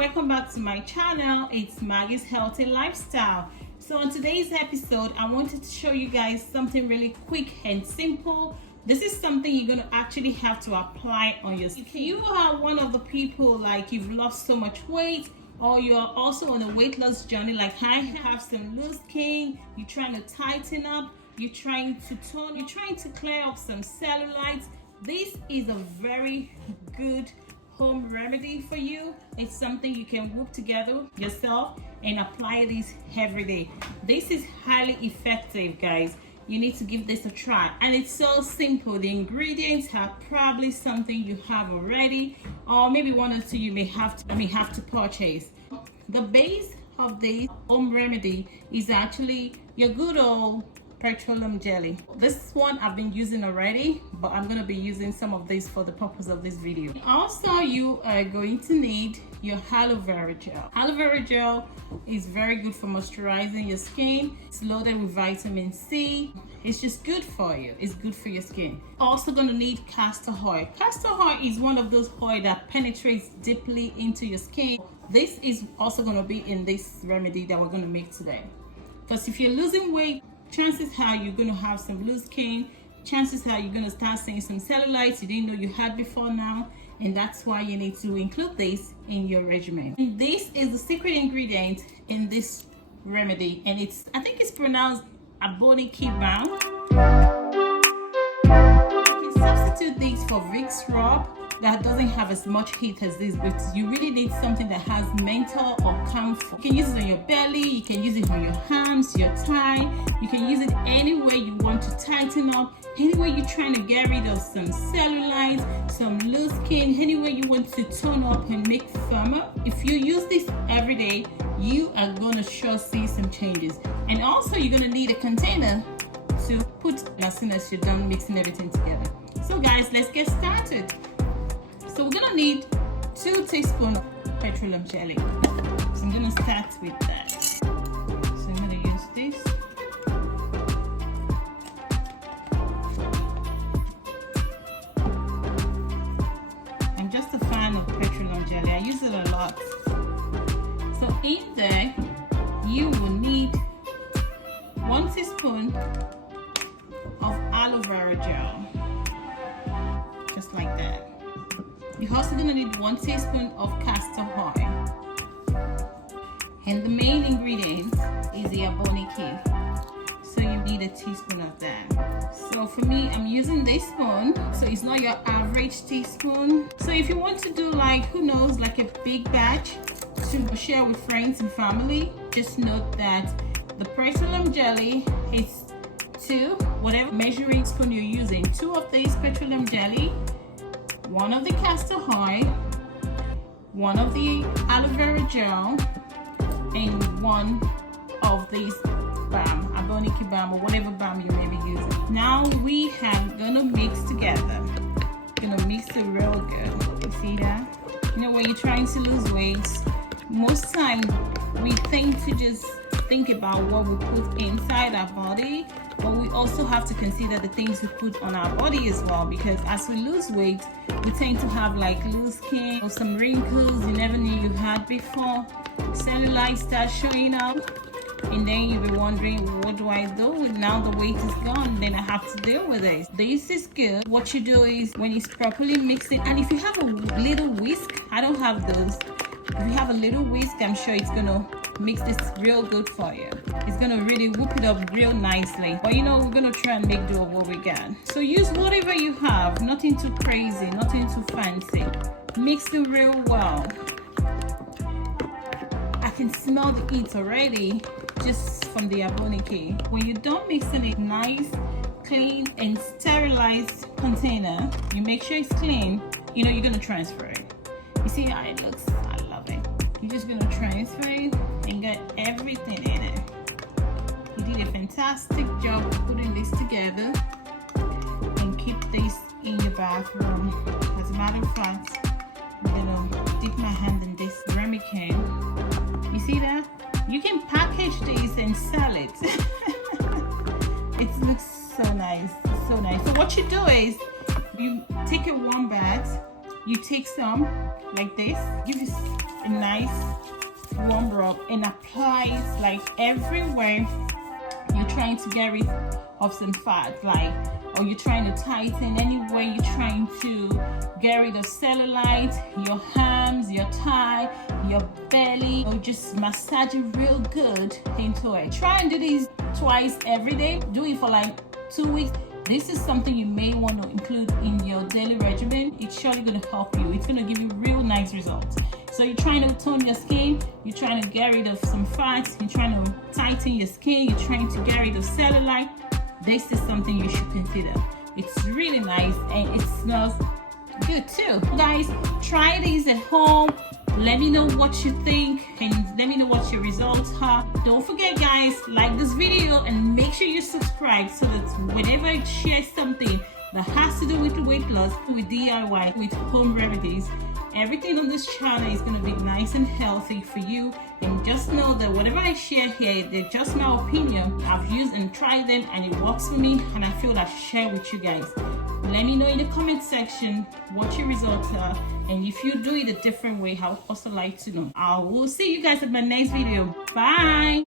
welcome back to my channel. It's Maggie's Healthy Lifestyle. So on today's episode, I wanted to show you guys something really quick and simple. This is something you're going to actually have to apply on your skin. If you are one of the people like you've lost so much weight, or you're also on a weight loss journey like I have some loose skin, you're trying to tighten up, you're trying to tone, you're trying to clear up some cellulite, this is a very good home remedy for you. It's something you can whip together yourself and apply this every day. This is highly effective, guys. You need to give this a try, and it's so simple. The ingredients are probably something you have already, or maybe one or two you may have to purchase. The base of this home remedy is actually your good old petroleum jelly. This one I've been using already, but I'm going to be using some of this for the purpose of this video. Also, you are going to need your aloe vera gel. Aloe vera gel is very good for moisturizing your skin. It's loaded with vitamin C. It's just good for you. It's good for your skin. Also going to need castor oil. Castor oil is one of those oil that penetrates deeply into your skin. This is also going to be in this remedy that we're going to make today. Because if you're losing weight, chances are you're going to have some loose skin. Chances are you're going to start seeing some cellulite you didn't know you had before now, and that's why you need to include this in your regimen. And this is the secret ingredient in this remedy, and I think it's pronounced aboniki balm. You can substitute this for Vicks rub that doesn't have as much heat as this, but you really need something that has menthol or camphor. You can use it on your belly, you can use it on your arms, your thigh, you can use it anywhere you want to tighten up, anywhere you're trying to get rid of some cellulite, some loose skin, anywhere you want to tone up and make firmer. If you use this every day, you are gonna sure see some changes. And also you're gonna need a container to put as soon as you're done mixing everything together. So guys, let's get started. So we're gonna need 2 teaspoons of petroleum jelly. So I'm gonna start with that. So I'm gonna use this. I'm just a fan of petroleum jelly. I use it a lot. So in there, you will need 1 teaspoon of aloe vera gel, just like that. You're also going to need 1 teaspoon of castor oil. And the main ingredient is the aboniki. So you need a teaspoon of that. So for me, I'm using this spoon. So it's not your average teaspoon. So if you want to do like, who knows, like a big batch to share with friends and family, just note that the petroleum jelly is 2, whatever measuring spoon you're using, 2 of this petroleum jelly, 1 of the castor oil, 1 of the aloe vera gel, and 1 of this balm, aboniki balm, or whatever balm you may be using. Now we have gonna mix together. Gonna mix it real good. You see that? You know, when you're trying to lose weight, most time we tend to just think about what we put inside our body, but we also have to consider the things we put on our body as well, because as we lose weight, we tend to have like loose skin or some wrinkles you never knew you had before. Cellulite starts showing up, and then you'll be wondering, what do I do? Now the weight is gone, then I have to deal with it. This is good. What you do is, when it's properly mixing, and if you have a little whisk, I don't have those. If you have a little whisk, I'm sure it's gonna mix this real good for you. It's gonna really whoop it up real nicely. But you know, we're gonna try and make do of what we got. So use whatever you have, nothing too crazy, nothing too fancy. Mix it real well. I can smell the heat already just from the aboniki. When you're done mixing it, nice, clean, and sterilized container, you make sure it's clean. You know, you're gonna transfer it. You see how it looks? I love it. You're just gonna transfer it and get everything in it. You did a fantastic job putting this together, and keep this in your bathroom. As a matter of fact, I'm gonna dip my hand in this ramekin. You see that? You can package this and sell it. It looks so nice, so nice. So what you do is, you take a warm bath, you take some like this, give it a nice warm rub and apply it like everywhere you're trying to get rid of some fat, like, or you're trying to tighten anywhere you're trying to get rid of cellulite, your arms, your thigh, your belly, or just massage it real good into it. Try and do this twice every day. Do it for like 2 weeks. This is something you may want to include in your daily regimen. It's surely going to help you. It's going to give you real nice results. So you're trying to tone your skin, you're trying to get rid of some fats, you're trying to tighten your skin, you're trying to get rid of cellulite. This is something you should consider. It's really nice and it smells good too. Guys, try these at home. Let me know what you think and let me know what your results are. Don't forget, guys, like this video and make sure you subscribe so that whenever I share something that has to do with weight loss, with DIY, with home remedies, everything on this channel is going to be nice and healthy for you. And just know that whatever I share here, they're just my opinion. I've used and tried them and it works for me, and I feel I share with you guys. Let me know in the comment section what your results are, and if you do it a different way, I would also like to know. I will see you guys at my next video. Bye.